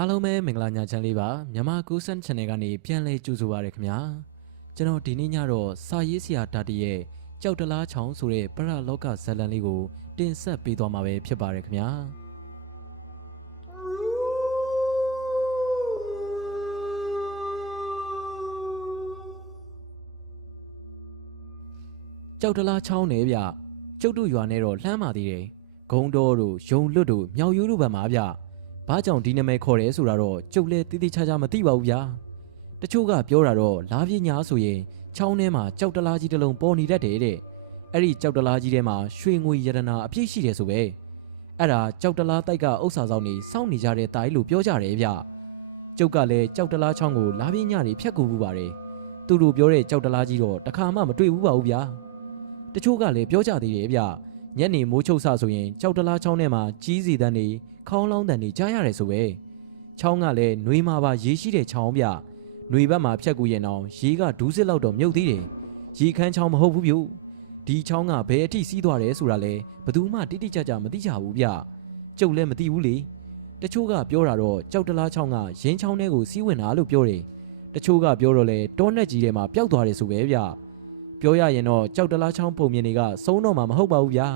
အားလုံးပဲမင်္ဂလာညချမ်းလေးပါမြန်မာကူးစန်း channel ကနေပြန်လည်ကြိုဆိုပါရခင်ဗျာကျွန်တော်ဒီနေ့ညတော့စာရေးဆရာတာတီရဲ့ကြောက်တလားချောင်းဆိုတဲ့ပရလောကဇာတ်လမ်းလေးကိုတင်ဆက်ပေးသွားမှာပဲဖြစ်ပါတယ်ခင်ဗျာကြောက်တလားချောင်းနယ်ဗျကျုပ်တို့ရွာနဲ့တော့လှမ်းပါသေးတယ်ဂုံတော်တို့ယုံလွတ်တို့မြောက်ရိုးတို့ဘက်မှာဗျဘာကြောင့်ဒီနာမည်ခေါ်တယ်ဆိုတာတော့ကျုပ်လည်းတိတိကျကျမသိပါဘူးဗျာတချို့ကပြောတာတော့လာပြင်းညာဆိုရင်ချောင်းထဲမှာကြောက်တလားကြီးတစ်လုံးပေါ်နေတတ်တယ်တဲ့အဲ့ဒီကြောက်တလားကြီးထဲမှာရွှေငွေရတနာအပြည့်ရှိတယ်ဆိုပဲအဲ့ဒါကြောက်တလားတိုက်ကဥစ္စာဆောင်နေစောင့်နေကြတဲ့တိုင်လို့ပြောကြတယ်ဗျကျုပ်ကလည်းကြောက်တလားချောင်းကိုလာပြင်းညာနေဖြတ်ကူဘူးပါတယ်သူတို့ပြောတဲ့ကြောက်တလားကြီးတော့တခါမှမတွေ့ဘူးပါဘူးဗျာတချို့ကလည်းပြောကြသေးတယ်ဗျညနေမိုးချုပ်ဆဆိုရင်ကြောက်တလားချောင်းထဲမှာကြီးစီတန်းနေခေါင်းလောင်းတန်နေကြားရတယ်ဆိုပဲချောင်းကလည်းနှွေးမှာပါရေရှိတဲ့ချောင်းဗျနှွေဘက်မှာဖြတ်ကူရင်တော့ရေကဒူးစစ်လောက်တော့မြုပ်သေးတယ်ရေခမ်းချောင်းမဟုတ်ဘူးဗျဒီချောင်းကဘယ်အထိစီးသွားတယ်ဆိုတာလဲဘယ်သူမှတိတိကျကျမသိကြဘူးဗျကျုပ်လည်းမသိဘူးလေတချို့ကပြောတာတော့ကြောက်တလားချောင်းကရင်းချောင်းထဲကိုစီးဝင်တာလို့ပြောတယ်တချို့ကပြောတော့လဲတောနဲ့ကြီးထဲမှာပျောက်သွားတယ်ဆိုပဲဗျပြောရရင်တော့ကြောက်တလားချောင်းပုံမြင်တွေကစုံတော့မှာမဟုတ်ပါဘူးဗျာ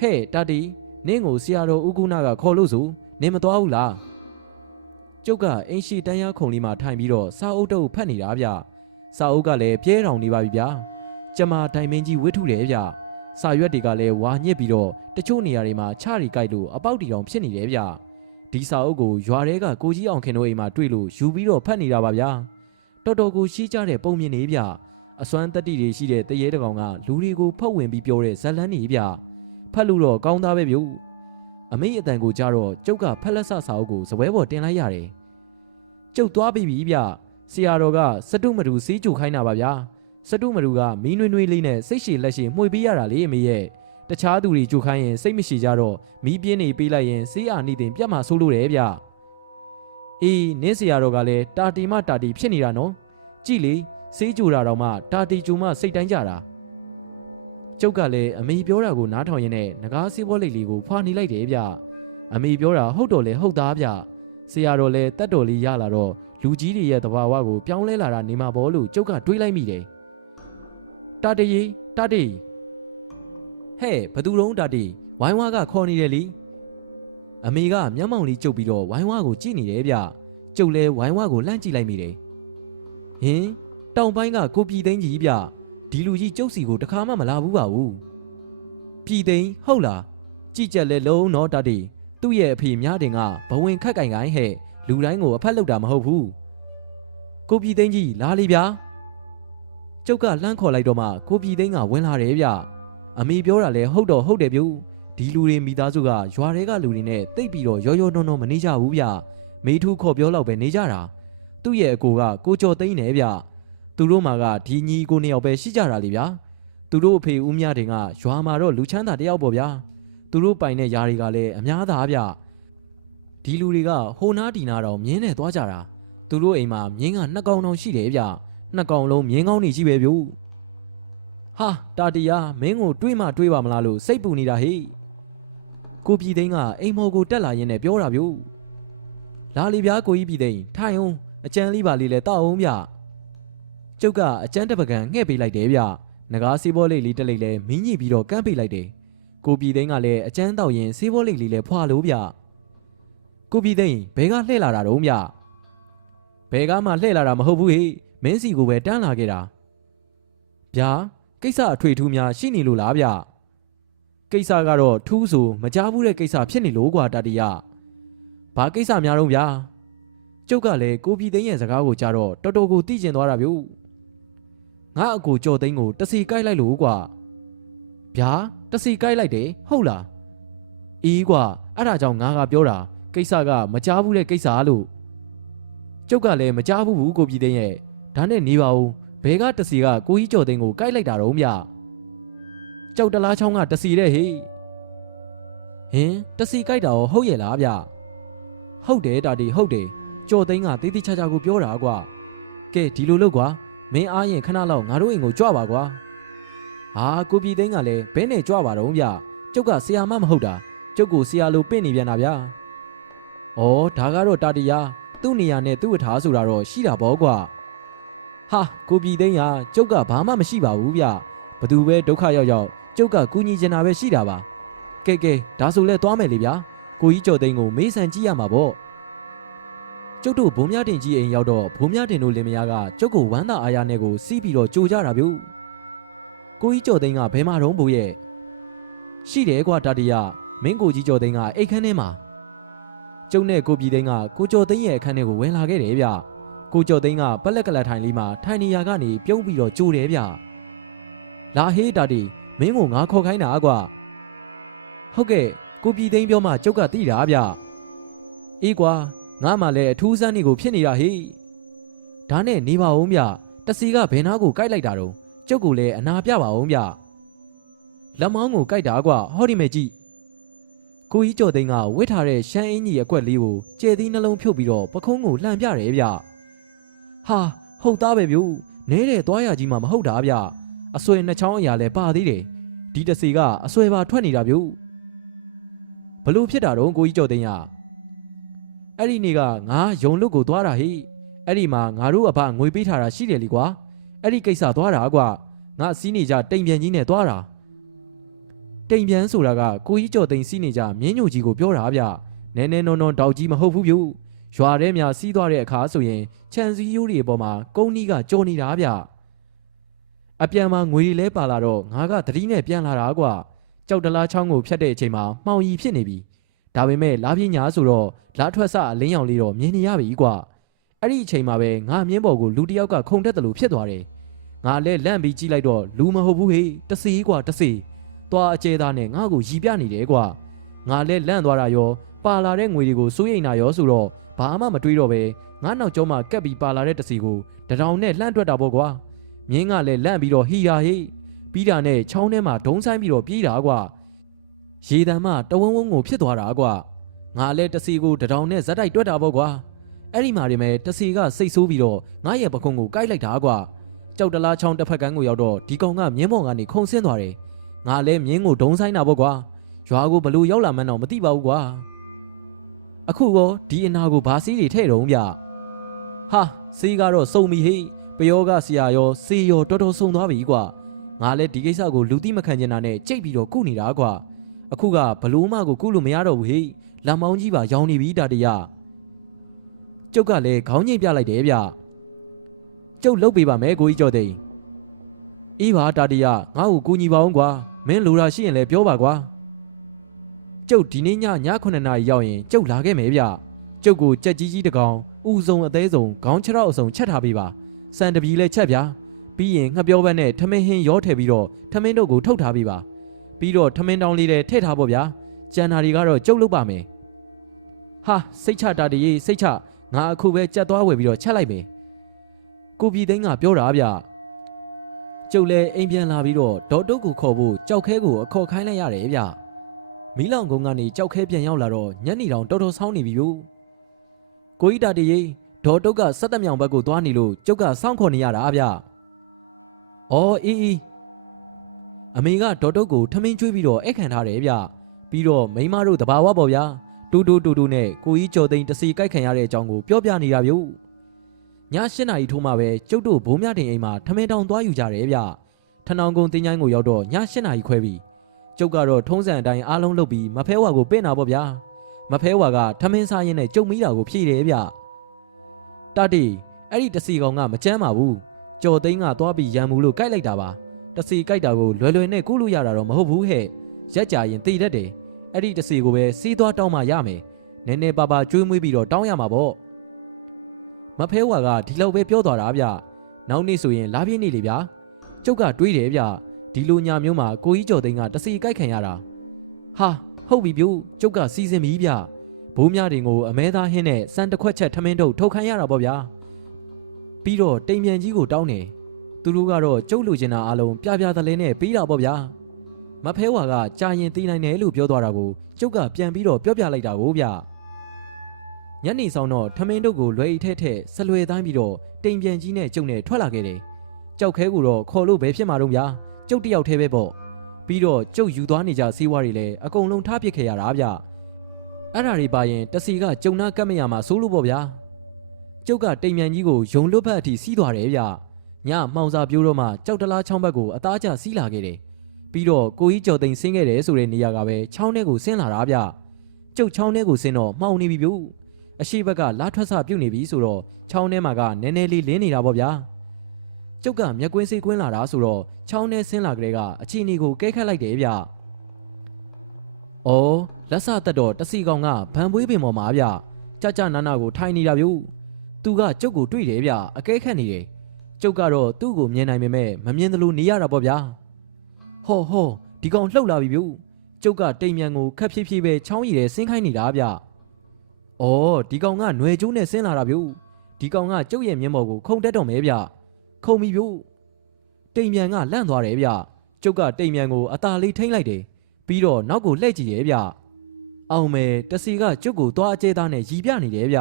ဟဲ့တာတီနင်းကိုဆရာတော်ဦးကုနာကခေါ်လို့ဆိုနင်းမသွားဘူးလားကျုပ်ကအင်းရှိတန်းရခုံလေးမှာထိုင်ပြီးတော့စာအုပ်တုပ်ဖတ်နေတာဗျစာအုပ်ကလည်းပြဲတောင်နေပါပြီဗျာကျမတိုင်မင်းကြီးဝှစ်ထုတယ်ဗျစာရွက်တွေကလည်းဝါညစ်ပြီးတော့တချို့နေရာတွေမှာချရီကြိုက်လို့အပေါက်တီတောင်ဖြစ်နေတယ်ဗျဒီစာအုပ်ကိုရွာထဲကကိုကြီးအောင်ခင်တို့အိမ်မှာတွေ့လို့ယူပြီးတော့ဖတ်နေတာပါဗျာတော်တော်ကိုရှိကြတဲ့ပုံမြင်နေဗျအစွမ်းတတိတွေရှိတဲ့တရေတကောင်ကလူတွေကိုဖုတ်ဝင်ပြီးပြောတဲ့ဇလန်းနေဗျဖတ်လို့တော့ကောင်းသားပဲဗျအမေအတန်ကိုကြားတော့ကျုပ်ကဖက်လက်ဆစာအုပ်ကိုစပွဲပေါ်တင်လိုက်ရတယ်ကျုပ်သွားပြီဗျဆရာတော်ကစတုမတူစီးကြိုခိုင်းတာပါဗျာစတုမတူကမီးနွေးနွေးလေးနဲ့စိတ်ရှည်လက်ရှည်မှွေပေးရတာလေအမေရဲ့တခြားသူတွေကြိုခိုင်းရင်စိတ်မရှိကြတော့မီးပြင်းနေပေးလိုက်ရင်စေးအာနိတင်ပြတ်မှဆိုးလို့တယ်ဗျအေးနင်းဆရာတော်ကလည်းတာတီမတာတီဖြစ်နေတာနော်ကြည်လေစေးကြိုတာတော့မှတာတီကြိုမှစိတ်တိုင်းကြတာကျုပ်ကလည်းအမေပြောတာကိုနားထောင်ရင်းနဲ့ငကားစေးဘောလိတ်လေးကိုဖွာနေလိုက်တယ်ဗျအမေပြောတာဟုတ်တော့လေဟုတ်သားဗျဆရာတော်လည်းတတ်တော်လေးရလာတော့လူကြီးတွေရဲ့သဘာဝကိုပြောင်းလဲလာတာနေမှာပေါ့လို့ကျုပ်ကတွေးလိုက်မိတယ်တာတီတာတီဟဲ့ဘသူတုံးတာတီဝိုင်းဝါကခေါ်နေတယ်လीအမေကမျက်မှောင်လေးကျုပ်ပြီးတော့ဝိုင်းဝါကိုကြည့်နေတယ်ဗျကျုပ်လည်းဝိုင်းဝါကိုလှမ်းကြည့်လိုက်မိတယ်ဟင်တောင်ပိုင်းကကိုပြည်သိန်းကြီးဗျဒီလူကြီးကျုပ်စီကိုတခါမှမလာဘူးပါဘူးပြည်သိန်းဟုတ်လားကြည်ကြက်လဲလုံးတော့တတိသူ့ရဲ့အဖေများတင်ကဘဝင်ခက်ကင်ကိုင်းဟဲ့လူတိုင်းကိုအဖက်လောက်တာမဟုတ်ဘူးကိုပြည်သိန်းကြီးလာလေဗျာကျုပ်ကလှမ်းခေါ်လိုက်တော့မှကိုပြည်သိန်းကဝင်လာတယ်ဗျအမေပြောတာလဲဟုတ်တော့ဟုတ်တယ်ဗျဒီလူတွေမိသားစုကရွာတွေကလူတွေနဲ့တိတ်ပြီးတော့ရောရောနှောနှောမနေကြဘူးဗျမေးထူးခေါ်ပြောလောက်ပဲနေကြတာသူ့ရဲ့အကိုကကိုကျော်သိန်းနေဗျသူတို့မှာကဒီညီကိုနှစ်ယောက်ပဲရှိကြတာလေဗျာသူတို့အဖေဦးမြတင်ကရွာမှာတော့လူချမ်းသာတယောက်ပေါ့ဗျာသူတို့ပိုင်တဲ့ຢာတွေကလည်းအများသားဗျဒီလူတွေကဟိုနားဒီနားတော့မြင်းနဲ့သွားကြတာသူတို့အိမ်မှာမြင်းက2ကောင်တောင်ရှိတယ်ဗျ2ကောင်လုံးမြင်းကောင်းနေကြီးပဲဗျဟာတာတီယာမင်းကိုတွေးမှတွေးပါမလားလို့စိတ်ပူနေတာဟေ့ကိုပြည်သိန်းကအိမ်မော်ကိုတက်လာရင်းနဲ့ပြောတာဗျလာလေဗျာကိုကြီးပြည်သိန်းထိုင်အောင်အကျန်းလေးပါလေးလဲတောက်အောင်ဗျကျုပ်ကအကျန်းတပကံငှဲ့ပေးလိုက်တယ်ဗျငကားစေးဘောလိတ်လေးတက်လိုက်လဲမင်းညိပြီးတော့ကမ်းပေးလိုက်တယ်ကိုပြည်သိန်းကလည်းအကျန်းတောက်ရင်စေးဘောလိတ်လေးလဲဖွာလို့ဗျကိုပြည်သိန်းဘဲကလှည့်လာတာတော့ဗျဘဲကမှလှည့်လာတာမဟုတ်ဘူးဟေ့မင်းစီကိုပဲတန်းလာခဲ့တာဗျာကိစ္စအထွေထူးများရှိနေလို့လားဗျကိစ္စကတော့ထူးဆိုမကြားဘူးတဲ့ကိစ္စဖြစ်နေလို့ကွာတတိယဘာကိစ္စများတော့ဗျာကျုပ်ကလည်းကိုပြည်သိန်းရဲ့စကားကိုကြားတော့တော်တော်ကိုသိကျင်သွားတာဗျငါအကိုကြော်သိန်းကိုတစီကိုက်လိုက်လို့ကွာဗျာတစီကိုက်လိုက်တယ်ဟုတ်လားအေးကွာအဲ့ဒါကြောင့်ငါကပြောတာကိစ္စကမကြားဘူးတဲ့ကိစ္စလို့ကျုပ်ကလည်းမကြားဘူးကိုပြည်သိန်းရဲ့ဒါနဲ့နေပါဦးဘဲကတစီကကိုကြီးကြော်သိန်းကိုကိုက်လိုက်တာတော့ဗျကြောက်တလားချောင်းကတစီတဲ့ဟေ့ဟင်တစီကိုက်တာရောဟုတ်ရဲ့လားဗျဟုတ်တယ်တာတီဟုတ်တယ်ကြော်သိန်းကတေးသေးချာချာကိုပြောတာကွာကဲဒီလိုလုပ်ကွာမင်းအားရင်ခဏလောက်ငါတို့အိမ်ကိုကြွပါကွာဟာကိုပြည်သိန်းကလည်းဘဲနဲ့ကြွပါတော့ဗျကျုပ်ကဆရာမမဟုတ်တာကျုပ်ကိုဆရာလိုပင့်နေပြန်တာဗျ ဒါကတော့တာတီယာသူ့နေရာနဲ့သူ့အထားဆိုတာတော့ရှိတာပေါ့ကွာဟာကိုပြည်သိန်းကကျုပ်ကဘာမှမရှိပါဘူးဗျဘသူပဲဒုက္ခရောက်ရောက်ကျုပ်ကကူညီချင်တာပဲရှိတာပါကဲဒါဆိုလဲသွားမယ်လေဗျာကိုကြီးကျော်သိန်းကိုမေးဆန်ကြည့်ရမှာပေါ့ကျုပ်တို့ဘုံမြတင်ကြီးအိမ်ရောက်တော့ဘုံမြတင်တို့လင်မယားကကျုပ်ကိုဝမ်းသာအားရနဲ့ကိုစီးပြီးတော့ကြိုကြတာဗျကိုကြီးကျော်သိန်းကဘယ်မှာတော့ဘိုးရဲ့ရှိတယ်ကွာတာတီယာမင်းကိုကြီးကျော်သိန်းကအိတ်ခမ်းထဲမှာကျုပ်နဲ့ကိုပြည်သိန်းကကိုကျော်သိန်းရဲ့အခန်းထဲကိုဝင်လာခဲ့တယ်ဗျကိုကျော်သိန်းကပလက်ကလထိုင်လေးမှာထိုင်နေရာကနေပြုံးပြီးတော့ကြိုတယ်ဗျလာဟေးတာတီမင်းကိုငါခေါ်ခိုင်းတာကွာဟုတ်ကဲ့ကိုပြည်သိန်းပြောမှကျုပ်ကသိတာဗျအေးကွာငါမှလည်းအထူးစမ်းနေကိုဖြစ်နေတာဟေ့ဒါနဲ့နေပါဦးဗျတစီကဘယ်နာကိုကြိုက်လိုက်တာတော့ကျုပ်ကိုလည်းအနာပြပါဦးဗျလက်မောင်းကိုကြိုက်တာကွာဟောဒီမဲ့ကြည့်ကိုကြီးကျော်သိန်းကဝစ်ထားတဲ့ရှမ်းအင်းကြီးအကွက်လေးကိုကျဲသီးနှလုံးဖြုတ်ပြီးတော့ပခုံးကိုလှန်ပြတယ်ဗျဟာဟုတ်သားပဲဗျနဲတဲ့သွားရကြီးမှမဟုတ်တာဗျအဆွဲနှစ်ချောင်းအရာလဲပါသေးတယ်ဒီတစီကအဆွဲပါထွက်နေတာဗျဘလို့ဖြစ်တာတော့ကိုကြီးကျော်သိန်းကအဲ့ဒီနေ့ကငါယုံလွတ်ကိုသွားတာဟိအဲ့ဒီမှာငါတို့အဖငွေပေးထားတာရှိတယ်လीကွာအဲ့ဒီကိစ္စသွားတာကွာငါစီးနေကြတိမ်ပြန်ကြီးနဲ့သွားတာတိမ်ပြန်ဆိုတာကကိုကြီးကျော်သိန်းစီးနေကြမြင်းညိုကြီးကိုပြောတာဗျနဲနဲနုံနုံတောက်ကြီးမဟုတ်ဘူးဗျရွာထဲမှာစီးသွားတဲ့အခါဆိုရင်ခြံစည်းရိုးတွေအပေါ်မှာကုန်းနီးကကြော်နေတာဗျအပြန်မှာငွေတွေလဲပါလာတော့ငါကသတိနဲ့ပြန်လာတာကွာကြောက်တလားချောင်းကိုဖြတ်တဲ့အချိန်မှာမှောင်ရီဖြစ်နေပြီဒါပေမဲ့လာပြင်းညာဆိုတော့လာထွက်စအလင်းရောင်လေးတော့မြင်နေရပြီကွာအဲ့ဒီအချိန်မှာပဲငါမြင်းပေါ်ကိုလူတယောက်ကခုန်တက်တယ်လို့ဖြစ်သွားတယ်ငါလည်းလန့်ပြီးကြည့်လိုက်တော့လူမဟုတ်ဘူးဟေးတစီကွာတစီသွားအကျဲသားနဲ့ငါ့ကိုရီပြနေတယ်ကွာငါလည်းလန့်သွားတာရောပါလာတဲ့ငွေတွေကိုစိုးရိမ်တာရောဆိုတော့ဘာမှမတွေးတော့ပဲငါနောက်ကျောမှာကပ်ပြီးပါလာတဲ့တစီကိုတထောင်နဲ့လှမ်းတွက်တာပေါ့ကွာမြင်းကလည်းလန့်ပြီးတော့ဟီရာဟေးပြီးတာနဲ့ချောင်းထဲမှာဒုံဆိုင်ပြီးတော့ပြေးတာကွာရေတံမှတဝုံဝုံကိုဖြစ်သွားတာကွာငါလည်းတစီကိုတထောင်နဲ့ဇက်တိုက်တွက်တာပေါ့ကွာအဲ့ဒီမှာနေမဲ့တစီကစိတ်ဆိုးပြီးတော့ငါရဲ့ပခုံးကိုကိုက်လိုက်တာကွာကြောက်တလားချောင်းတစ်ဖက်ကန်းကိုရောက်တော့ဒီကောင်ကမြင်းပေါ်ကနေခုန်ဆင်းသွားတယ်ငါလည်းမြင်းကိုဒုံဆိုင်တာပေါ့ကွာရွာကိုဘလို့ရောက်လာမှန်းတော့မသိပါဘူးကွာအခုရောဒီအနာကိုဘာစီးတွေထဲ့တုံးဗျဟာစီးကတော့စုံပြီဟေ့ပယောကဆရာရောစီရောတော်တော်စုံသွားပြီကွာငါလည်းဒီကိစ္စကိုလူသိမခံကျင်တာနဲ့ကြိတ်ပြီးတော့ကုနေတာကွာအခုကဘလို့မှကိုကုလို့မရတော့ဘူးဟေ့လက်မောင်းကြီးပါရောင်နေပြီတာတရကျုပ်ကလည်းခေါင်းငိမ့်ပြလိုက်တယ်ဗျကျုပ်လှုပ်ပေးပါမယ်ကိုကြီးကျော်သိန်းအေးပါတာတရငါ့ကိုကူညီပါအောင်ကွာမင်းလိုတာရှိရင်လည်းပြောပါကွာကျုပ်ဒီနေ့ည9 နာရီရောက်ရင်ကျုပ်လာခဲ့မယ်ဗျကျုပ်ကိုကြက်ကြီးကြီးတကောင်ဥစုံအသေးစုံခေါင်းခြေထောက်အစုံချက်ထားပေးပါစံတပီလည်းချက်ဗျာပြီးရင်ငှက်ပြောဘက်နဲ့ထမင်းဟင်းရောထည့်ပြီးတော့ထမင်းတို့ကိုထုတ်ထားပေးပါပြီးတော့ထမင်းတောင်းလေးလည်းထည့်ထားဖို့ဗျာကျန်တာတွေကတော့ကျုပ်လုပ်ပါမယ်ဟာစိတ်ချတာတရေစိတ်ချငါအခုပဲကြက်သွားဝယ်ပြီးတော့ချက်လိုက်မယ်ကိုပြည်သိန်းကပြောတာဗျကျုပ်လည်းအိမ်ပြန်လာပြီးတော့ဒေါ်တုတ်ကိုခေါ်ဖို့ကြောက်ခဲကိုအခေါ်ခိုင်းလိုက်ရတယ်ဗျမီးလောင်ကုန်းကနေကြောက်ခဲပြန်ရောက်လာတော့ညနေတောင်တော်တော်ဆောင်းနေပြီဗျကိုကြီးတာတရေဒေါ်တုတ်ကစက်တမြောင်ဘက်ကိုသွားနေလို့ကျုပ်ကစောင့်ခေါ်နေရတာဗျအော်အေးအမေကဒေါ်တုတ်ကိုထမင်းကျွေးပြီးတော့အခန့်ထားတယ်ဗျပြီးတော့မိမတို့တဘာဝပေါ့ဗျာတူနဲ့ကိုကြီးကျော်သိန်းတစီကြိုက်ခံရတဲ့အကြောင်းကိုပြောပြနေတာဗျည8 နာရီထိုးမှပဲကျုပ်တို့ဘုံမြတင်အိမ်မှာထမင်းတောင်သွားယူကြတယ်ဗျထနောင်ကုန်းတင်းချိုင်းကိုရောက်တော့ည8 နာရီခွဲပြီကျုပ်ကတော့ထုံးစံအတိုင်းအားလုံးလုပ်ပြီးမဖဲဝါကိုပင့်တာပေါ့ဗျာမဖဲဝါကထမင်းစားရင်းနဲ့ကျုပ်မိတာကိုဖြည့်တယ်ဗျတတိအဲ့ဒီတစီကောင်ကမကြမ်းပါဘူးကျော်သိန်းကသွားပြီးရံမှုလို့ကြိုက်လိုက်တာပါတစီကြိုက်တာကိုလွယ်နဲ့ကူးလို့ရတာတော့မဟုတ်ဘူးဟဲ့ရက်ကြရင်သိတတ်တယ်အဲ့ဒီတစီကိုပဲစီးသွားတောင်းမှရမယ်နည်းနည်းပါပါကျွေးမွေးပြီးတော့တောင်းရမှာပေါ့မဖဲဝါကဒီလောက်ပဲပြောသွားတာဗျနောက်နေ့ဆိုရင်လာပြင်းနေလေဗျာကျုပ်ကတွေးတယ်ဗျဒီလိုညာမျိုးမှာကိုကြီးကျော်သိန်းကတစီကြိုက်ခံရတာဟာဟုတ်ပြီဗျကျုပ်ကစီစဉ်ပြီဗျဘိုးများတင်ကိုအမဲသားဟင်းနဲ့စံတစ်ခွက်ချက်ထမင်းထုတ်ထုတ်ခိုင်းရတာပေါ့ဗျာပြီးတော့တိမ်ပြန်ကြီးကိုတောင်းတယ်သူတို့ကတော့ကျုပ်လူချင်တာအလုံးပြသလဲနဲ့ပြီးတာပေါ့ဗျာမဖဲဝါကကြာရင်သိနိုင်တယ်လို့ပြောသွားတာကိုကျုပ်ကပြန်ပြီးတော့ပြောပြလိုက်တာကိုဗျညနေဆောင်တော့ထမင်းတို့ကိုလွယ်အိတ်ထဲဆလွယ်တိုင်းပြီးတော့တိမ်ပြန်ကြီးနဲ့ကျုပ်နဲ့ထွက်လာခဲ့တယ်ကြောက်ခဲကိုတော့ခေါ်လို့ပဲဖြစ်မှာတော့ဗျာကျုပ်တယောက်တည်းပဲပေါ့ပြီးတော့ကျုပ်ယူသွားနေကြစီးဝါးတွေလည်းအကုန်လုံးထားပစ်ခဲ့ရတာဗျ အဲ့ဒါတွေပါရင်တစီကကျုံနာကတ်မရမှာစိုးလို့ပေါ့ဗျာကျုပ်ကတိမ်မြန်ကြီးကိုယုံလွတ်ဖက်အထိစီးသွားတယ်ဗျညမှောင်စာပြိုးတော့မှကြောက်တလားချောင်းဘက်ကိုအသားကျစီးလာခဲ့တယ်ပြီးတော့ကိုကြီးကျော်သိန်းဆင်းခဲ့တယ်ဆိုတဲ့နေရာကပဲချောင်းထဲကိုဆင်းလာတာဗျကျုပ်ချောင်းထဲကိုဆင်းတော့မှောင်နေပြီဗျအရှိဘက်ကလာထွက်ဆပြုတ်နေပြီဆိုတော့ချောင်းထဲမှာကနည်းနည်းလေးလင်းနေတာပေါ့ဗျာကျုပ်ကမျက်ကွင်းစေးကွင်းလာတာဆိုတော့ချောင်းထဲဆင်းလာကြတဲ့ကအချီနီကိုကဲခတ်လိုက်တယ်ဗျ။အော်လက်စတက်တော့တစီကောင်ကဗန်ပွေးပင်ပေါ်မှာဗျကြကြနာနာကိုထိုင်နေတာဗျ။သူကကျုပ်ကိုတွေ့တယ်ဗျအကဲခတ်နေတယ်။ကျုပ်ကတော့သူ့ကိုမြင်နိုင်ပေမဲ့မမြင်သလိုနေရတာပေါ့ဗျာ။ဟောဒီကောင်လှုပ်လာပြီဗျ။ကျုပ်ကတိမ်မြန်ကိုခက်ဖြည်းဖြည်းပဲချောင်းရည်ထဲဆင်းခိုင်းနေတာဗျ။အော်ဒီကောင်ကຫນွေကျိုးနဲ့ဆင်းလာတာဗျ။ဒီကောင်ကကျုပ်ရဲ့မျက်မှောက်ကိုခုန်တက်တော့မဲဗျ။ခုံပြီဗျတိမ်မြန်ကလန့်သွားတယ်ဗျကျုပ်ကတိမ်မြန်ကိုအသာလေးထိမ့်လိုက်တယ်ပြီးတော့နောက်ကိုလှည့်ကြည့်ရဲ့ဗျအောင်မယ်တစီကကျုပ်ကိုသွားအကျဲသားနဲ့ရီပြနေတယ်ဗျ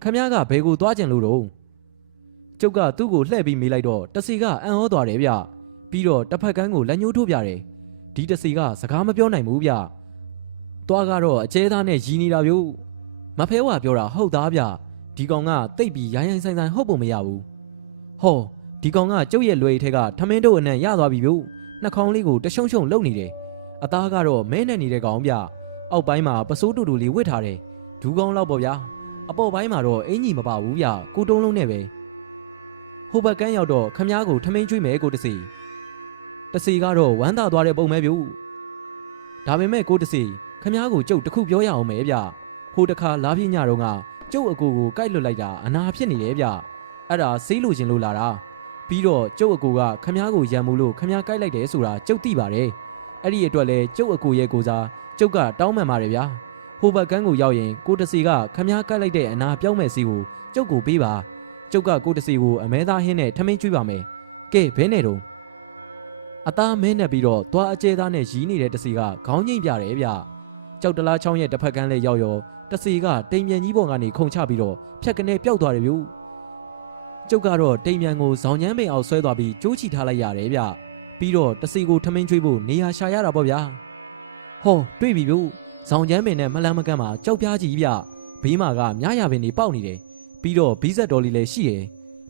ခမည်းကဘယ်ကိုသွားကြင်လို့တော့ကျုပ်ကသူ့ကိုလှည့်ပြီးမေးလိုက်တော့တစီကအံ့ဩသွားတယ်ဗျပြီးတော့တစ်ဖက်ကန်းကိုလက်ညှိုးထိုးပြတယ်ဒီတစီကစကားမပြောနိုင်ဘူးဗျသွားကတော့အကျဲသားနဲ့ရီနေတာဗျမဖဲဝါပြောတာဟုတ်သားဗျဒီကောင်ကတိတ်ပြီးရိုင်းဆိုင်ဟုတ်ပုံမရဘူးဟောဒီကောင်ကကျုပ်ရဲ့လွယ်ထဲကထမင်းတို့အနံ့ရသွားပြီဗျနှာခေါင်းလေးကိုတရှုံရှုံလှုပ်နေတယ်အသားကတော့မဲနဲ့နေတဲ့ကောင်ဗျအောက်ပိုင်းမှာပစိုးတူတူလေးဝစ်ထားတယ်ဒူးကောင်းလောက်ပေါ့ဗျာအပေါ်ပိုင်းမှာတော့အင်ကြီးမပါဘူးဗျကိုတုံးလုံးနဲ့ပဲဟိုဘက်ကန်းရောက်တော့ခမားကိုထမင်းကျွေးမယ်ကိုတစီကတော့ဝမ်းသာသွားတဲ့ပုံပဲဗျဒါပေမဲ့ကိုတစီခမားကိုကျုပ်တခုပြောရအောင်မယ်ဗျဟိုတခါလာပြညတော့ကကျုပ်အကိုကိုကိုက်လွတ်လိုက်တာအနာဖြစ်နေတယ်ဗျအဲ့ဒါဆေးလို့ရှင်လို့လာတာပြီးတော့ကျုပ်အကိုကခမားကိုရံမှုလို့ခမားကိုက်လိုက်တယ်ဆိုတာကျုပ်သိပါတယ်အဲ့ဒီအတွက်လဲကျုပ်အကိုရဲ့ကိုစားကျုပ်ကတောင်းပန်ပါတယ်ဗျာဟိုဘက်ကန်းကိုရောက်ရင်ကိုတစီကခမားကိုက်လိုက်တဲ့အနာပြောင်းမဲ့စီကိုကျုပ်ကိုပေးပါကျုပ်ကကိုတစီကိုအမဲသားဟင်းနဲ့ထမင်းကျွေးပါမယ်ကဲဘဲနဲ့တော့အသားမဲနဲ့ပြီးတော့သွားအကျဲသားနဲ့ရီးနေတဲ့တစီကခေါင်းငိမ့်ပြတယ်ဗျကြောက်တလားချောင်းရဲ့တစ်ဖက်ကန်းလဲရောက်ရောတစီကတိမ်မြန်ကြီးပေါ်ကနေခုန်ချပြီးတော့ဖြက်ကနေပျောက်သွားတယ်ဗျကျုပ်ကတော့တိမ်မြန်ကိုဇောင်ညမ်းပင်အောင်ဆွဲသွားပြီးကြိုးချီထားလိုက်ရတယ်ဗျပြီးတော့တစီကိုထမင်းကျွေးဖို့နေရာရှာရတာပေါ့ဗျာဟောတွေ့ပြီဗျဇောင်ညမ်းပင်နဲ့မလန်းမကန်းမှာကြောက်ပြားကြီးဗျဘေးမှာကမြရပင်တွေပေါက်နေတယ်ပြီးတော့ဘီးဆက်တော်လေးလည်းရှိတယ်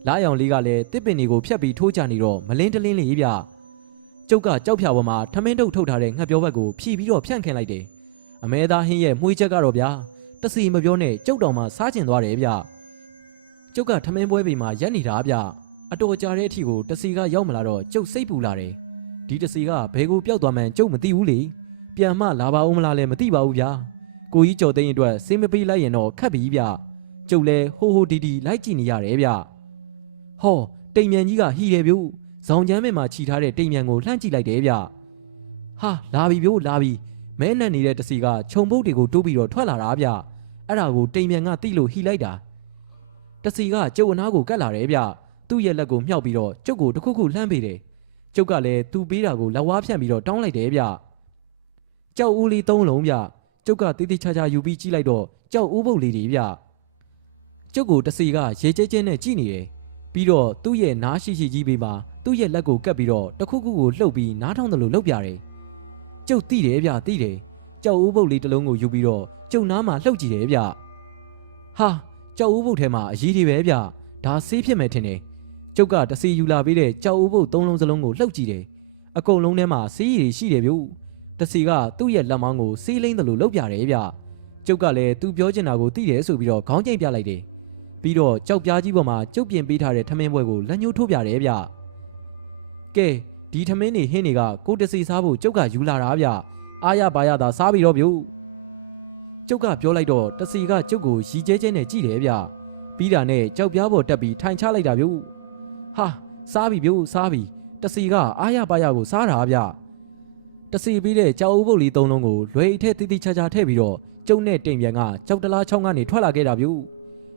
လားရောင်လေးကလည်းတစ်ပင်တွေကိုဖြတ်ပြီးထိုးချနေတော့မလင်းတလင်းလေးဗျကျုပ်ကကြောက်ဖြာပေါ်မှာထမင်းတုပ်ထုတ်ထားတဲ့ငှက်ပြောဘက်ကိုဖြီးပြီးတော့ဖြန့်ခင်းလိုက်တယ်အမဲသားဟင်းရဲ့မှုေးချက်ကတော့ဗျာတစီမပြောနဲ့ကျုပ်တော်မှစားကျင်သွားတယ်ဗျကျုပ်ကထမင်းပွဲပေမှာရက်နေတာဗျအတော်ကြာတဲ့အထိကိုတစီကရောက်မလာတော့ကျုပ်စိတ်ပူလာတယ်ဒီတစီကဘယ်ကိုပျောက်သွားမှန်းကျုပ်မသိဘူးလေပြန်မှလာပါဦးမလားလည်းမသိပါဘူးဗျာကိုကြီးကျော်သိန်းအတွက်စေးမပေးလိုက်ရင်တော့ခက်ပြီဗျကျုပ်လဲဟိုဒီလိုက်ကြည့်နေရတယ်ဗျဟောတိမ်မြန်ကြီးကဟီတယ်ဗျဇောင်ချမ်းမဲမှာခြိထားတဲ့တိမ်မြန်ကိုလှမ်းကြည့်လိုက်တယ်ဗျဟာလာပြီဗျလာပြီမဲနဲ့နေတဲ့တစီကခြုံပုတ်တွေကိုတိုးပြီးတော့ထွက်လာတာဗျအဲ့ဒါကိုတိမ်မြန်ကတိလို့ဟီလိုက်တာတစီကကျုပ်အနားကိုကတ်လာတယ်ဗျသူ့ရဲ့လက်ကိုမြှောက်ပြီးတော့ကျုပ်ကိုတစ်ခုခုလှမ်းပေးတယ်ကျုပ်ကလည်းသူ့ပေးတာကိုလက်ဝါးဖြန့်ပြီးတော့တောင်းလိုက်တယ်ဗျကြောက်ဦးလေး၃လုံးဗျကျုပ်ကတေးသေးချာချာယူပြီးကြည့်လိုက်တော့ကြောက်ဦးပုတ်လေးတွေဗျကျုပ်ကိုတစီကရေကျဲကျဲနဲ့ကြည့်နေတယ်ပြီးတော့သူ့ရဲ့နားရှိကြီးပေးမှာသူ့ရဲ့လက်ကိုကတ်ပြီးတော့တစ်ခုခုကိုလှုပ်ပြီးနားထောင်တယ်လို့လှုပ်ပြတယ်ကျုပ်သိတယ်ဗျသိတယ်ကြောက်ဦးပုတ်လေးတစ်လုံးကိုယူပြီးတော့ကျုပ်နားမှာလှုပ်ကြည့်တယ်ဗျဟာကြောက်ဦးပုတ်ထဲမှာအရေးကြီးပဲဗျဒါဆေးဖြစ်မယ်ထင်တယ်ကျုပ်ကတစီယူလာပေးတဲ့ကြောက်ဦးပုတ်၃လုံးစလုံးကိုလှုပ်ကြည့်တယ်အကုန်လုံးထဲမှာဆေးရည်ရှိတယ်ဗျတစီကသူ့ရဲ့လက်မောင်းကိုဆေးလိမ့်တယ်လို့လှုပ်ပြတယ်ဗျကျုပ်ကလည်းသူပြောချင်တာကိုသိတယ်ဆိုပြီးတော့ခေါင်းကျိတ်ပြလိုက်တယ်ပြီးတော့ကြောက်ပြားကြီးပေါ်မှာကျုပ်ပြင်ပေးထားတဲ့ထမင်းပွဲကိုလက်ညှိုးထိုးပြတယ်ဗျကဲဒီထမင်းနေဟင်းတွေကကိုတစီစားဖို့ကျုပ်ကယူလာတာဗျအားရပါရသာစားပြီးတော့ဗျကျုပ်ကပြောလိုက်တော့တစီကကျုပ်ကိုရီကျဲကျဲနဲ့ကြည့်တယ်ဗျပြီးတာနဲ့ကြောက်ပြားပေါ်တက်ပြီးထိုင်ချလိုက်တာဗျဟာစားပြီဗျစားပြီတစီကအားရပါရကိုစားတာဗျတစီပြီးတဲ့ကြောက်ဦးပုတ်လေး၃လုံးကိုလွယ်ထဲတိတိချာချာထည့်ပြီးတော့ကျုပ်နဲ့တိမ်ပြန်ကကြောက်တလားချောင်းကနေထွက်လာခဲ့တာဗ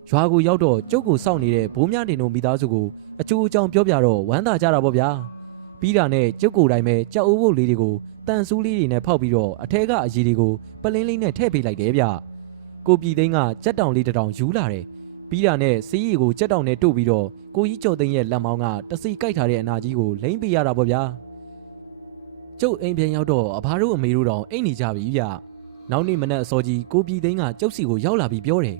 ျရွာကိုရောက်တော့ကျုပ်ကိုစောင့်နေတဲ့ဘိုးမြတင်တို့မိသားစုကိုအကျိုးအကြောင်းပြောပြတော့ဝမ်းသာကြတာပေါ့ဗျာပြီးတာနဲ့ကျုပ်ကိုယ်တိုင်ပဲကြောက်ဦးပုတ်လေးတွေကိုတန်ဆူးလေးတွေနဲ့ဖောက်ပြီးတော့အထဲကအရည်တွေကိုပလင်းလေးနဲ့ထည့်ပေးလိုက်တယ်ဗျကိုပြည်သိန်းကကြက်တောင်လေးတစ်တောင်ယူလာတယ်ပြီးတာနဲ့စေးရီကိုကြက်တောင်နဲ့တို့ပြီးတော့ကိုကြီးကျော်သိန်းရဲ့လက်မောင်းကတစီကြိုက်ထားတဲ့အနာကြီးကိုလိမ့်ပေးရတာပေါ့ဗျာကျုပ်အိမ်ပြန်ရောက်တော့အဘတို့အမေတို့တောင်အိတ်နေကြပြီဗျ နောက်နေ့မနက်အစောကြီးကိုပြည်သိန်းကကျုပ်စီကိုရောက်လာပြီးပြောတယ်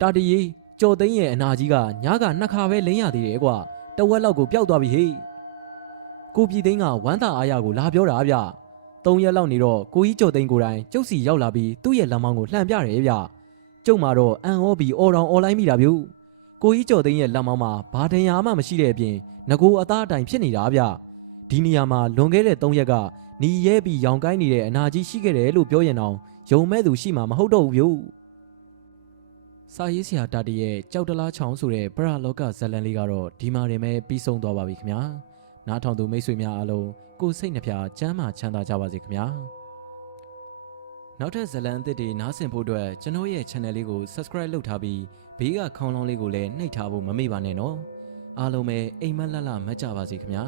တာတရီကျော်သိန်းရဲ့အနာကြီးကညကနှစ်ခါပဲလိမ့်ရသေးတယ်ကွာတဝက်လောက်ကိုပျောက်သွားပြီဟေ့ကိုပြည်သိန်းကဝမ်းသာအားရကိုလာပြောတာဗျ3ရက်လောက်နေတော့ကိုကြီးကျော်သိန်းကိုယ်တိုင်ကျုပ်စီရောက်လာပြီးသူ့ရဲ့လက်မောင်းကိုလှန်ပြတယ်ဗျကျုပ်မှာတော့အန်ဩပြီးအော်တောင်အော်လိုက်မိတာဗျကိုကြီးကျော်သိန်းရဲ့လက်မောင်းမှာဘာဒဏ်ရာမှမရှိတဲ့အပြင်ငကိုအသားအတိုင်ဖြစ်နေတာဗျဒီနေရာမှာလွန်ခဲ့တဲ့3ရက်ကနီရဲပြီးရောင်ကိုင်းနေတဲ့အနာကြီးရှိခဲ့တယ်လို့ပြောရင်တော့ယုံမဲ့သူရှိမှာမဟုတ်တော့ဘူးဗျစာရေးဆရာတာတီရဲ့ကြောက်တလားချောင်းဆိုတဲ့ပရလောကဇလန်လေးကတော့ဒီမှာတင်ပဲပြီးဆုံးသွားပါပြီခင်ဗျာနားထောင်သူမိတ်ဆွေများအားလုံးကိုစိတ်နှဖျားကျမ်းမာချမ်းသာကြပါစေခင်ဗျာနောက်ထပ်ဇလန်အသစ်တွေနားဆင်ဖို့အတွက်ကျွန်တော်ရဲ့ channel လေးကို subscribe လုပ်ထားပြီးဘေးကခေါင်းလောင်းလေးကိုလည်းနှိပ်ထားဖို့မမေ့ပါနဲ့နော်အားလုံးပဲအိမ်မက်လက်လက်မကြပါစေခင်ဗျာ